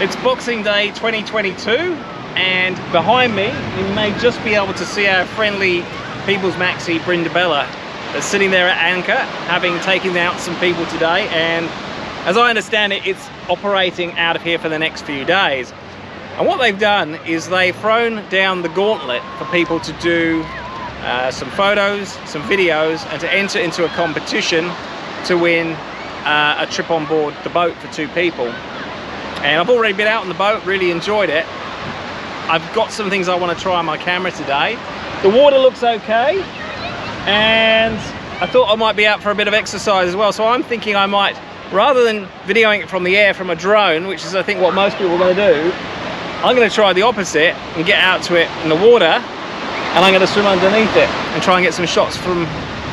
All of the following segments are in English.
It's Boxing Day 2022, and behind me you may just be able to see our friendly People's Maxi Brindabella that's sitting there at anchor, having taken out some people today, and as I understand it, it's operating out of here for the next few days. And what they've done is they've thrown down the gauntlet for people to do some photos, some videos, and to enter into a competition to win a trip on board the boat for 2 people. And I've already been out on the boat, really enjoyed it. I've got some things I want to try on my camera today. The water looks okay, and I thought I might be out for a bit of exercise as well. So I'm thinking I might, rather than videoing it from the air from a drone, which is I think what most people are going to do, I'm going to try the opposite and get out to it in the water, and I'm going to swim underneath it and try and get some shots from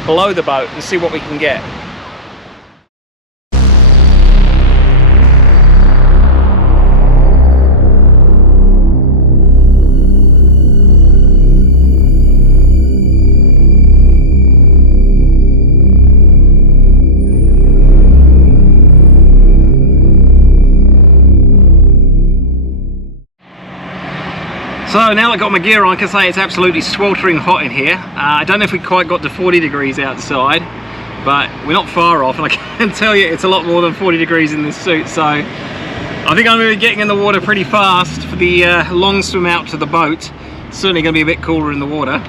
below the boat and see what we can get. So now I've got my gear on, I can say it's absolutely sweltering hot in here. I don't know if we quite got to 40 degrees outside, but we're not far off, and I can tell you it's a lot more than 40 degrees in this suit. So I think I'm going to be getting in the water pretty fast for the long swim out to the boat. It's certainly going to be a bit cooler in the water.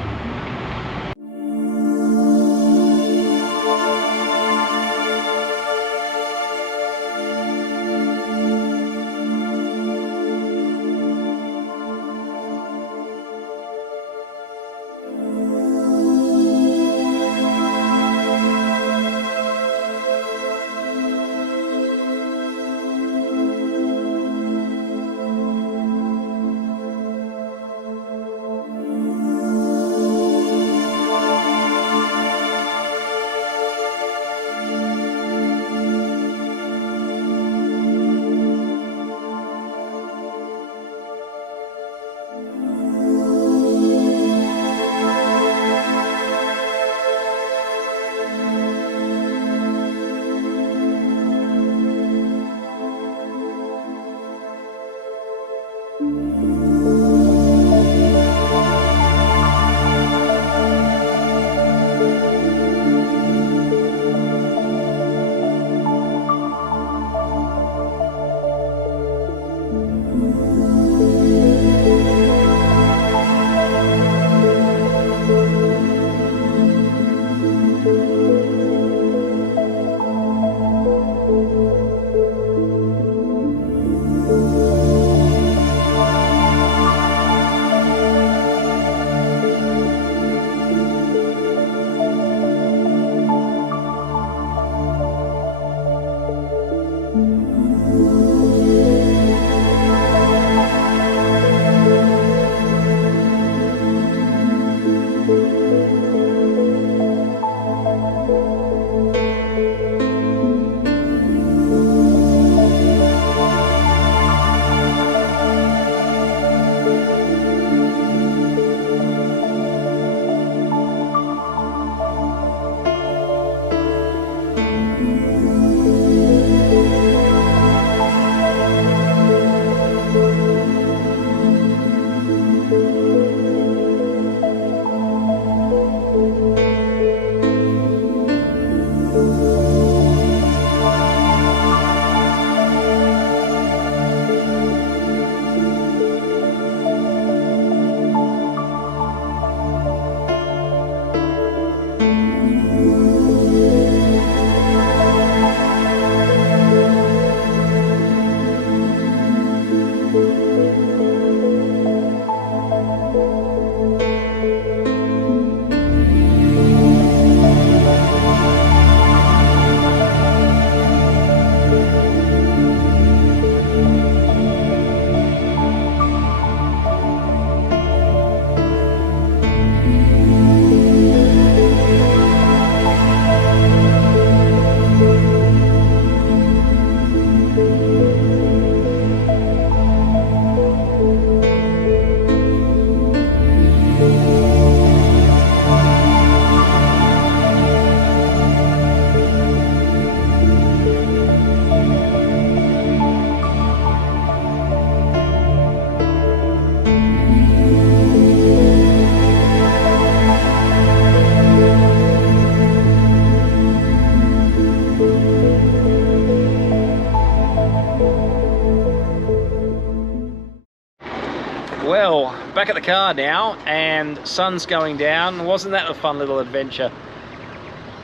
Back at the car now, and sun's going down. Wasn't that a fun little adventure?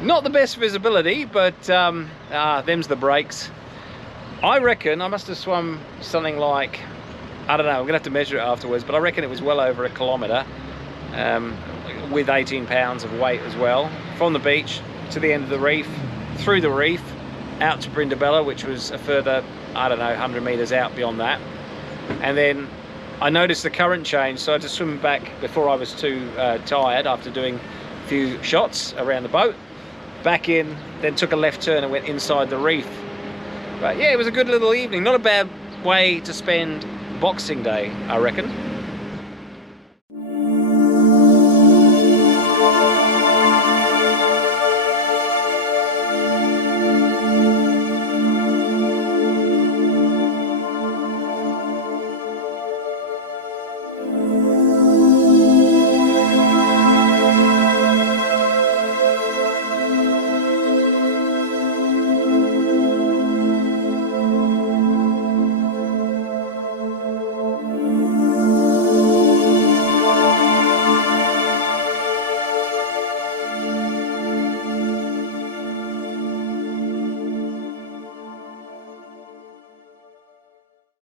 Not the best visibility, but them's the breaks. I reckon I must have swum something like, I don't know, I'm gonna have to measure it afterwards, but I reckon it was well over a kilometer, with 18 pounds of weight as well, from the beach to the end of the reef, through the reef, out to Brindabella, which was a further, I don't know, 100 meters out beyond that. And then I noticed the current change, so I had to swim back before I was too tired, after doing a few shots around the boat. Back in, then took a left turn and went inside the reef. But yeah, it was a good little evening. Not a bad way to spend Boxing Day, I reckon.